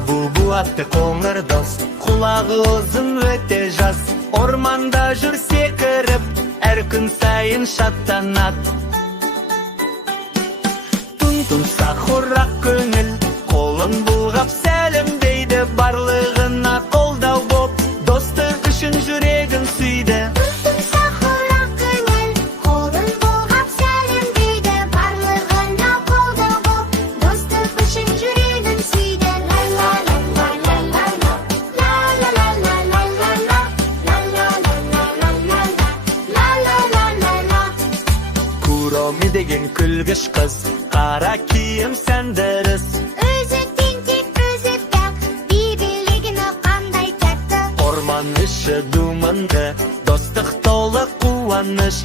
Лабубу атты қоңыр дос, құлағы ұзын өте жас. Орманда жүр секіріп, әр күн сайын шаттанат. Тун-тун сахурақ көңіл, қолын бұлғап сәлімдейді. Барлығына қолдау боп, достық үшін жүрегін сүйді. Деген күлгіш қыз, қара киім сәндіріс. Өзі тентек, өзі пәк, бейбілігіні қандай тәтті. Орман іші думынды, достық толы қуаныш.